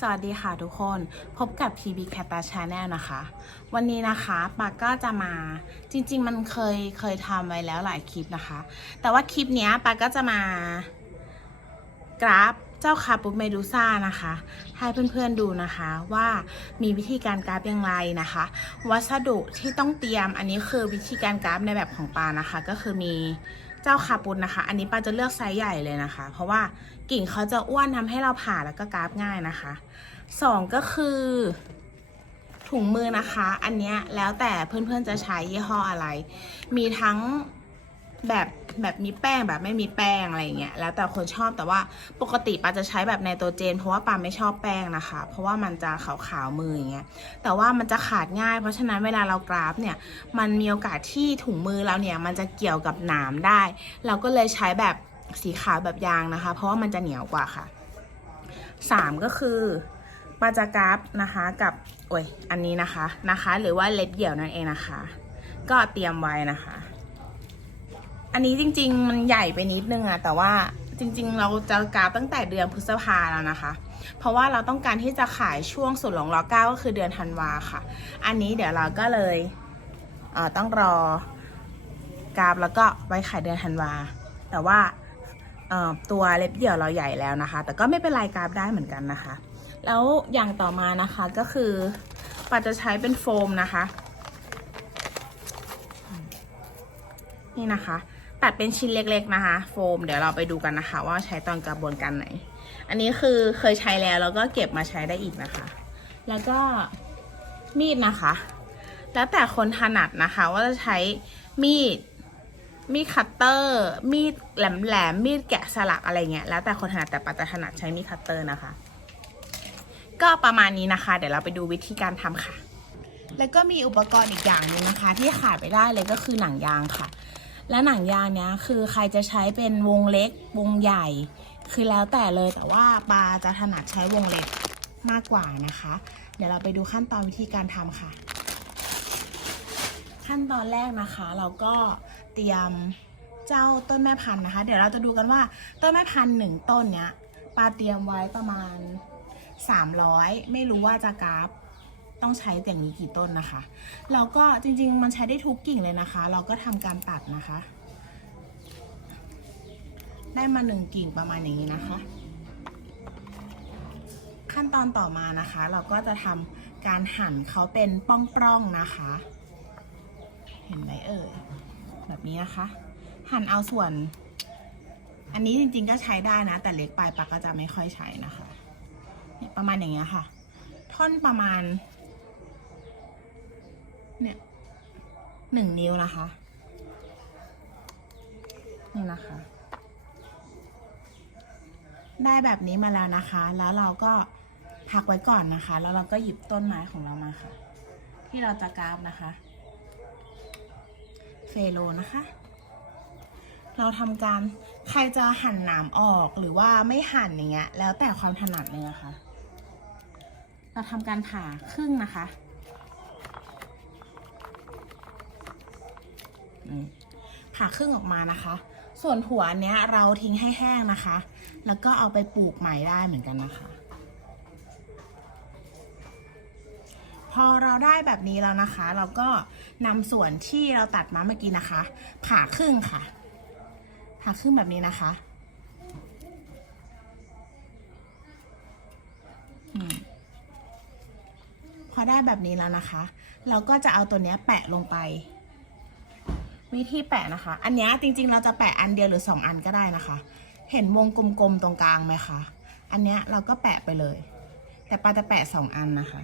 สวัสดีค่ะทุกคนพบกับ PB c a t a Channel นะคะ วันนี้นะคะปากก็จะมาจริง ๆ มันเคยเคยทำไว้แล้วหลายคลิปนะคะ แต่ว่าคลิปนี้ปากก็จะมากราฟเจ้าคาปุเมดูซ่านะคะ ให้เพื่อนๆดูนะคะว่ามีวิธีการกราฟอย่างไรนะคะ วัสดุที่ต้องเตรียมอันนี้คือวิธีการกราฟในแบบของปานะคะ ก็คือมี เจ้าคาปุนนะคะ อันนี้ปาจะเลือกไซส์ใหญ่เลยนะคะ เพราะว่ากิ่งเขาจะอ้วนทำให้เราผ่าแล้วก็กราฟง่ายนะคะสองก็คือ ถุงมือนะคะ อันเนี้ยแล้วแต่เพื่อนๆจะใช้ยี่ห้ออะไร มีทั้ง แบบแบบมีแป้งแบบไม่มีแป้งอะไรเงี้ยแล้วแต่คนชอบแต่ว่าปกติปาจะใช้แบบไนโตรเจน เพราะว่าปาไม่ชอบแป้งนะคะ เพราะว่ามันจะขาวๆมืออย่างเงี้ยแต่ว่ามันจะขาดง่าย เพราะฉะนั้นเวลาเรากราฟเนี่ยมันมีโอกาสที่ถุงมือเราเนี่ยมันจะเกี่ยวกับหนามได้ เราก็เลยใช้แบบสีขาวแบบยางนะคะ เพราะว่ามันจะเหนียวกว่าค่ะสามก็คือปาจะกราฟนะคะกับโอ้ยอันนี้นะคะนะคะ หรือว่าเล็บเหี่ยวนั่นเองนะคะ ก็เตรียมไว้นะคะ อันนี้จริง ๆ มันใหญ่ไปนิดนึงอะแต่ว่าจริง ๆ เราจะกราฟตั้งแต่เดือนพฤษภาแล้วนะคะ เพราะว่าเราต้องการที่จะขายช่วงสุดหลงล้อเก้าก็คือเดือนธันวาค่ะ อันนี้เดี๋ยวเราก็เลยเอ่อต้องรอกราฟแล้วก็ไว้ขายเดือนธันวา แต่ว่าเอ่อตัวเล็บเดี่ยวเราใหญ่แล้วนะคะ แต่ก็ไม่เป็นไรกราฟได้เหมือนกันนะคะ แล้วอย่างต่อมานะคะก็คือปัดจะใช้เป็นโฟมนะคะ นี่นะคะ ตัดเป็นชิ้นเล็กๆนะคะ โฟม เดี๋ยวเราไปดูกันนะคะ ว่าใช้ตอนกระบวนการไหน อันนี้คือเคยใช้แล้วแล้วก็เก็บมาใช้ได้อีกนะคะ แล้วก็มีดนะคะ แล้วแต่คนถนัดนะคะ ว่าจะใช้มีด มีดคัตเตอร์ มีดแหลมๆมีดแกะสลักอะไรเงี้ย แล้วแต่คนถนัดแต่ปัจจะถนัดใช้มีดคัตเตอร์นะคะ ก็ประมาณนี้นะคะ เดี๋ยวเราไปดูวิธีการทำค่ะ แล้วก็มีอุปกรณ์อีกอย่างหนึงนะคะ ที่ขาดไปได้เลยก็คือหนังยางค่ะ และหนังยางเนี้ยคือใครจะใช้เป็นวงเล็กวงใหญ่ คือแล้วแต่เลยแต่ว่าปลาจะถนัดใช้วงเล็กมากกว่านะคะ เดี๋ยวเราไปดูขั้นตอนวิธีการทำค่ะ ขั้นตอนแรกนะคะ เราก็เตรียมเจ้าต้นแม่พันธุ์นะคะ เดี๋ยวเราจะดูกันว่าต้นแม่พันธุ์หนึ่งต้นเนี้ยปลาเตรียมไว้ประมาณ 300 ไม่รู้ว่าจะกราฟ ต้องใช้อย่างนี้กี่ต้นนะคะเราก็จริงๆมันใช้ได้ทุกกิ่งเลยนะคะ เราก็ทำการตัดนะคะ ได้มาหนึ่งกิ่งประมาณอย่างนี้นะคะ ขั้นตอนต่อมานะคะ เราก็จะทำการหั่นเขาเป็นป้องๆนะคะ เห็นไหมเอ่ยแบบนี้นะคะ หั่นเอาส่วน อันนี้จริงๆก็ใช้ได้นะ แต่เล็กไปปากก็จะไม่ค่อยใช้นะคะประมาณอย่างเงี้ยค่ะ ท่อนประมาณ เนี่ยหนึ่งนิ้วนะคะ นี่นะคะ ได้แบบนี้มาแล้วนะคะ แล้วเราก็พักไว้ก่อนนะคะ แล้วเราก็หยิบต้นไม้ของเรามาค่ะ ที่เราจะกราฟนะคะ เฟโลนะคะ เราทำการใครจะหั่นหนามออกหรือว่าไม่หั่นอย่างเงี้ย แล้วแต่ความถนัดเลยนะคะ เราทำการผ่าครึ่งนะคะ ผ่าครึ่งออกมานะคะ ส่วนหัวเนี้ยเราทิ้งให้แห้งนะคะ แล้วก็เอาไปปลูกใหม่ได้เหมือนกันนะคะ พอเราได้แบบนี้แล้วนะคะ เราก็นำส่วนที่เราตัดมาเมื่อกี้นะคะ ผ่าครึ่งค่ะ ผ่าครึ่งแบบนี้นะคะอืมพอได้แบบนี้แล้วนะคะ เราก็จะเอาตัวเนี้ยแปะลงไป วิธีแปะนะคะ อันนี้จริงๆ เราจะแปะอันเดียวหรือสองอันก็ได้นะคะ เห็นวงกลมๆตรงกลางไหมคะ อันนี้เราก็แปะไปเลย แต่ปาจะแปะสองอันนะคะ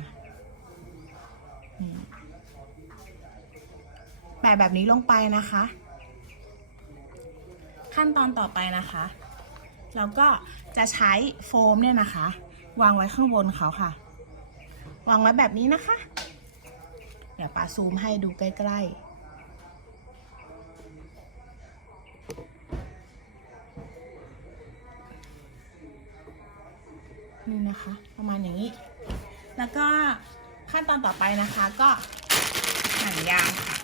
แปะแบบนี้ลงไปนะคะ ขั้นตอนต่อไปนะคะ เราก็จะใช้โฟมเนี่ยนะคะ วางไว้ข้างบนเขาค่ะ วางไว้แบบนี้นะคะ เดี๋ยวปาซูมให้ดูใกล้ๆ นี่นะคะ ประมาณอย่างนี้ แล้วก็ขั้นตอนต่อไปนะคะก็หั่นยางค่ะ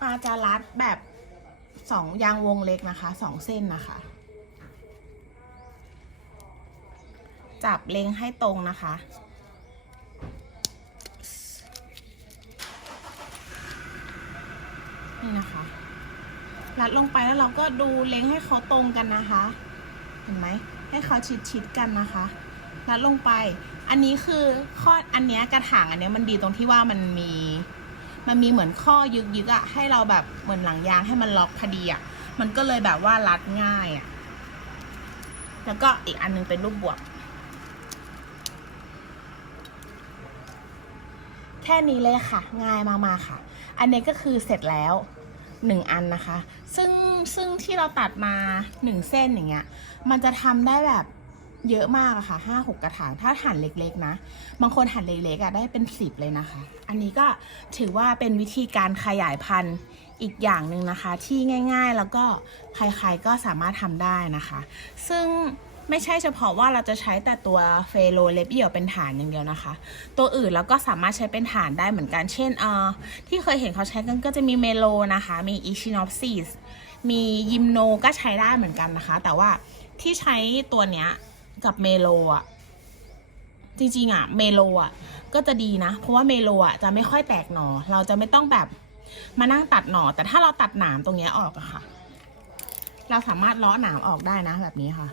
ปาจะรัดแบบสองยางวงเล็กนะคะสองเส้นนะคะ จับเล็งให้ตรงนะคะ นี่นะคะ รัดลงไปแล้วเราก็ดูเล็งให้เขาตรงกันนะคะ เห็นไหมให้เขาชิดชิดๆกันนะคะรัดลงไป อันนี้คือข้ออันเนี้ยกระถางอันเนี้ยมันดีตรงที่ว่ามันมี มันมีเหมือนข้อยึกยึกๆอะให้เราแบบเหมือนหลังยางให้มันล็อกพอดีอะมันก็เลยแบบว่ารัดง่ายอะแล้วก็อีกอันหนึงเป็นรูปบวก แค่นี้เลยค่ะ ง่ายมากๆค่ะ อันนี้ก็คือเสร็จแล้ว หนึ่งอันนะคะ ซึ่งซึ่งที่เราตัดมาหนึ่งเส้นอย่างเงี้ย มันจะทำได้แบบเยอะมากอะค่ะห้าหกกระถาง ถ้าหั่นเล็กๆนะ บางคนหั่นเล็กๆอะได้เป็นสิบเลยนะคะ อันนี้ก็ถือว่าเป็นวิธีการขยายพันธุ์อีกอย่างหนึ่งนะคะ ที่ง่าย ๆ แล้วก็ใครๆก็สามารถทำได้นะคะ ซึ่ง ไม่ใช่เฉพาะว่าเราจะใช้แต่ตัวเฟโลเลบเอียวเป็นฐานอย่างเดียวนะคะ ตัวอื่นเราก็สามารถใช้เป็นฐานได้เหมือนกัน เช่นเอ่อที่เคยเห็นเขาใช้กันก็จะมีเมโลนะคะ มีอีชินอปซิสมียิมโนก็ใช้ได้เหมือนกันนะคะ แต่ว่าที่ใช้ตัวเนี้ยกับเมโลอะจริงๆอะเมโลอะก็จะดีนะ เพราะว่าเมโลอะจะไม่ค่อยแตกหนอ เราจะไม่ต้องแบบมานั่งตัดหนอ แต่ถ้าเราตัดหนามตรงเนี้ยออกอะค่ะ เราสามารถเลาะหนามออกได้นะแบบนี้ค่ะ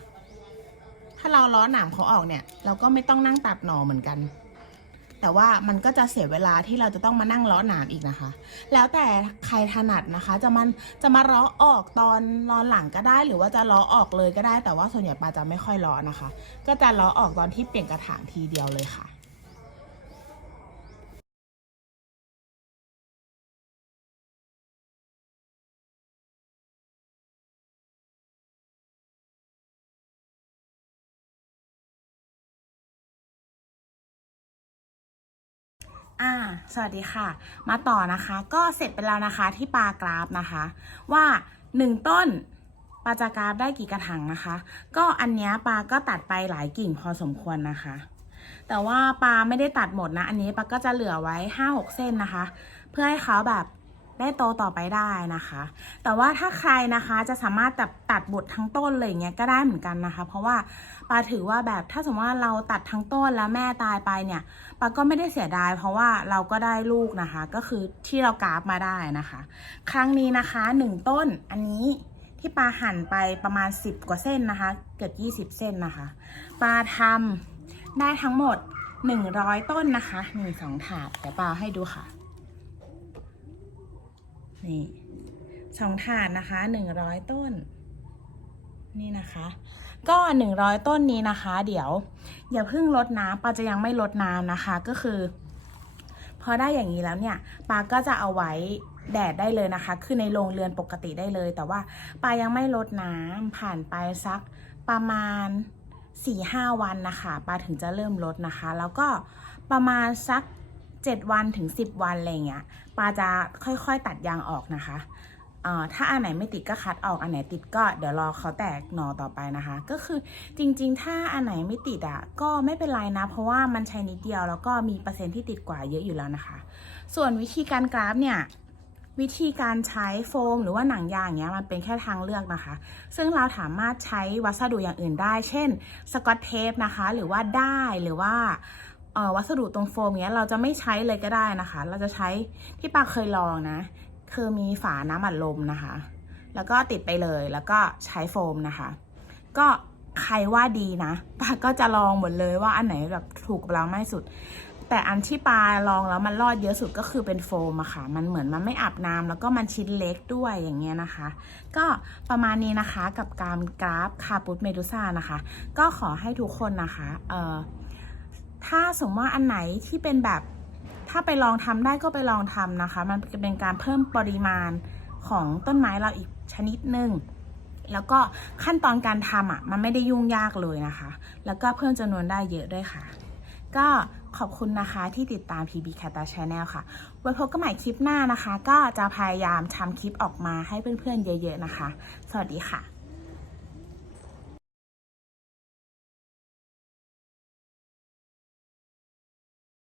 ถ้าเราล้อหนามเขาออกเนี่ย เราก็ไม่ต้องนั่งตัดหนอเหมือนกัน แต่ว่ามันก็จะเสียเวลาที่เราจะต้องมานั่งล้อหนามอีกนะคะ แล้วแต่ใครถนัดนะคะ จะมันจะมาล้อออกตอนรอนหลังก็ได้ หรือว่าจะล้อออกเลยก็ได้ แต่ว่าส่วนใหญ่ปาจะไม่ค่อยล้อนะคะ ก็จะล้อออกตอนที่เปลี่ยนกระถางทีเดียวเลยค่ะ อ่า สวัสดีค่ะ มาต่อนะคะ ก็เสร็จไปแล้วนะคะที่ปลากราฟนะคะ ว่าหนึ่งต้นปลาจะกราฟได้กี่กระถางนะคะ ก็อันเนี้ยปลาก็ตัดไปหลายกิ่งพอสมควรนะคะ แต่ว่าปลาไม่ได้ตัดหมดนะ อันนี้ปลาก็จะเหลือไว้ห้าหกเส้นนะคะ เพื่อให้เขาแบบ ได้โตต่อไปได้นะคะ แต่ว่าถ้าใครนะคะจะสามารถตัดตัดบททั้งต้นเลยอย่างเงี้ยก็ได้เหมือนกันนะคะ เพราะว่าปาถือว่าแบบถ้าสมมติว่าเราตัดทั้งต้นแล้วแม่ตายไปเนี่ยปาก็ไม่ได้เสียดาย เพราะว่าเราก็ได้ลูกนะคะ ก็คือที่เรากราฟมาได้นะคะ ครั้งนี้นะคะหนึ่งต้นอันนี้ที่ปาหั่นไปประมาณ 10 กว่าเส้นนะคะ เกือบ 20 เส้นนะคะปาทำได้ทั้งหมด 100 ต้นนะคะหนึ่สองถาดแต่ปาให้ดูค่ะ นี่สองถาดนะคะหนึ่งร้อยต้น นี่นะคะ ก็หนึ่งร้อยต้นนี้นะคะ เดี๋ยว อย่าเพิ่งลดน้ำปาจะยังไม่ลดน้ำนะคะก็คือ พอได้อย่างนี้แล้วเนี่ยปาก็จะเอาไว้แดดได้เลยนะคะ คือในโรงเรือนปกติได้เลย แต่ว่าปายังไม่ลดน้ำผ่านไปสักประมาณ4ี่ห้าวันนะคะปาถึงจะเริ่มลดนะคะ แล้วก็ประมาณสัก 7 วันถึง 10 วันอะไรเงี้ยปาจะค่อยๆตัดยางออกนะคะเอ่อถ้าอันไหนไม่ติดก็คัดออกอันไหนติดก็เดี๋ยวรอเขาแตกหนอต่อไปนะคะ ก็คือจริง ๆ ถ้าอันไหนไม่ติดอะก็ไม่เป็นไรนะ เพราะว่ามันใช้นิดเดียวแล้วก็มีเปอร์เซ็นต์ที่ติดกว่าเยอะอยู่แล้วนะคะ ส่วนวิธีการกราฟเนี่ยวิธีการใช้โฟมหรือว่าหนังยางเงี้ยมันเป็นแค่ทางเลือกนะคะ ซึ่งเราสามารถใช้วัสดุอย่างอื่นได้ เช่นสกอตเทปนะคะ หรือว่าได้หรือว่า วัสดุตรงโฟมเงี้ยเราจะไม่ใช้เลยก็ได้นะคะ เราจะใช้ที่ปาเคยลองนะ คือมีฝาน้ำอัดลมนะคะ แล้วก็ติดไปเลยแล้วก็ใช้โฟมนะคะ ก็ใครว่าดีนะปาก็จะลองหมดเลยว่าอันไหนแบบถูกกับเรามากที่สุด แต่อันที่ปาลองแล้วมันรอดเยอะสุดก็คือเป็นโฟมอะค่ะ มันเหมือนมันไม่อาบน้ำแล้วก็มันชิ้นเล็กด้วยอย่างเงี้ยนะคะ ก็ประมาณนี้นะคะกับการกราฟคาปุตเมดูซ่านะคะ ก็ขอให้ทุกคนนะคะ เอ่อ ถ้าสมมติว่าอันไหนที่เป็นแบบถ้าไปลองทำได้ก็ไปลองทำนะคะ มันเป็นการเพิ่มปริมาณของต้นไม้เราอีกชนิดหนึ่งแล้วก็ขั้นตอนการทำอะมันไม่ได้ยุ่งยากเลยนะคะ แล้วก็เพิ่มจำนวนได้เยอะด้วยค่ะ ก็ขอบคุณนะคะที่ติดตาม PB c a t a Channel ค่ะ ไว้พบกันใหม่คลิปหน้านะคะ ก็จะพยายามทำคลิปออกมาให้เพื่อนๆเยอะ ๆ นะคะ สวัสดีค่ะ